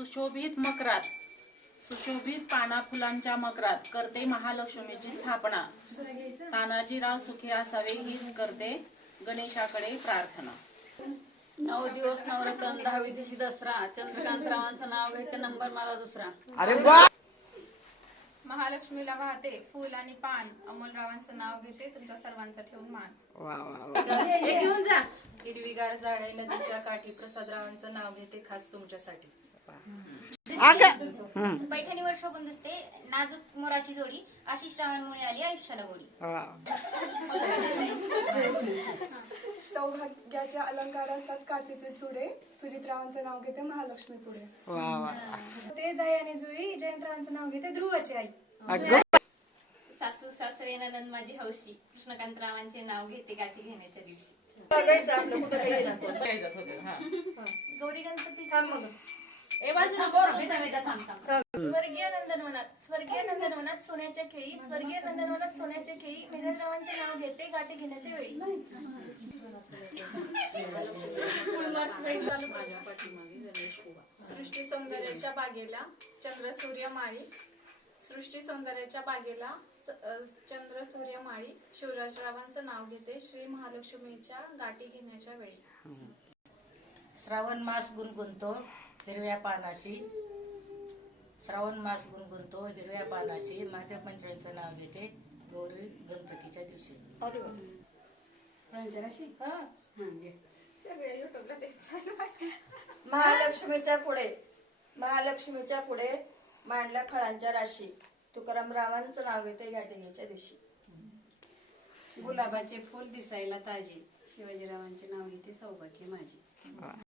सुशोभित मकरात सुशोभित पाना फुलांच्या मकरात करते महालक्ष्मीची स्थापना. तानाजीराव सुखी असावे हीच करते गणेशाकडे प्रार्थना. नऊ दिवस नवरत्न दहावी दिवशी दसरा. चंद्रकांतरावांचं नाव घेते नंबर मला दुसरा. अरे महालक्ष्मीला वाहते फुल आणि पान. अमोलरावांचं नाव घेते तुमच्या सर्वांचा ठेवून मान. हिरवीगार झाडे नदीच्या काठी प्रसादरावांचं नाव घेते खास तुमच्यासाठी. अगं, हं, पैठणीवर शोभून दिसते. नाजूक मोराची जोडी. आशिष रावांमुळे आली आयुष्याला गोडी. वा. सौभाग्याचे अलंकार असतात काचेचे चुडे. सुजितरावांचं नाव घेते महालक्ष्मी पुढे. वा वा. ते जाई आणि जुई जयंतरावांचं नाव घेते ध्रुवाची आई. अगं, सासू सासरे ननंद माझी हौशी. कृष्णकांतरावांचे नाव घेते गाठी घेण्याच्या दिवशी. गौरी गणपती. स्वर्गीय नंदनवनात स्वर्गीय नंदनवनात सोन्याच्या केळी स्वर्गीय नंदनवनात सोन्याच्या केळी मेघरावांचे नाव घेते गाठी घेण्याच्या वेळी. सृष्टी सौंदर्याच्या बागेला चंद्र सूर्य माळी. सृष्टी सौंदर्याच्या बागेला चंद्र सूर्य माळी. शिवराजरावांचं नाव घेते श्री महालक्ष्मीच्या गाठी घेण्याच्या वेळी. श्रावण मास गुणगुणतो. हिरव्या पानाशी. श्रावण मास गुणगुणतो हिरव्या पानाशी. माझ्या पंचांचं नाव घेते गौरी गणपतीच्या दिवशी. सगळे युट्यूबला तेच चालू आहे. महालक्ष्मीच्या पुढे महालक्ष्मीच्या पुढे मांडल्या फळांच्या राशी. तुकाराम रावांचं नाव घेते गाठीच्या दिवशी. गुलाबाचे फुल दिसायला ताजे. शिवाजीरावांचे नाव घेते सौभाग्य माझी.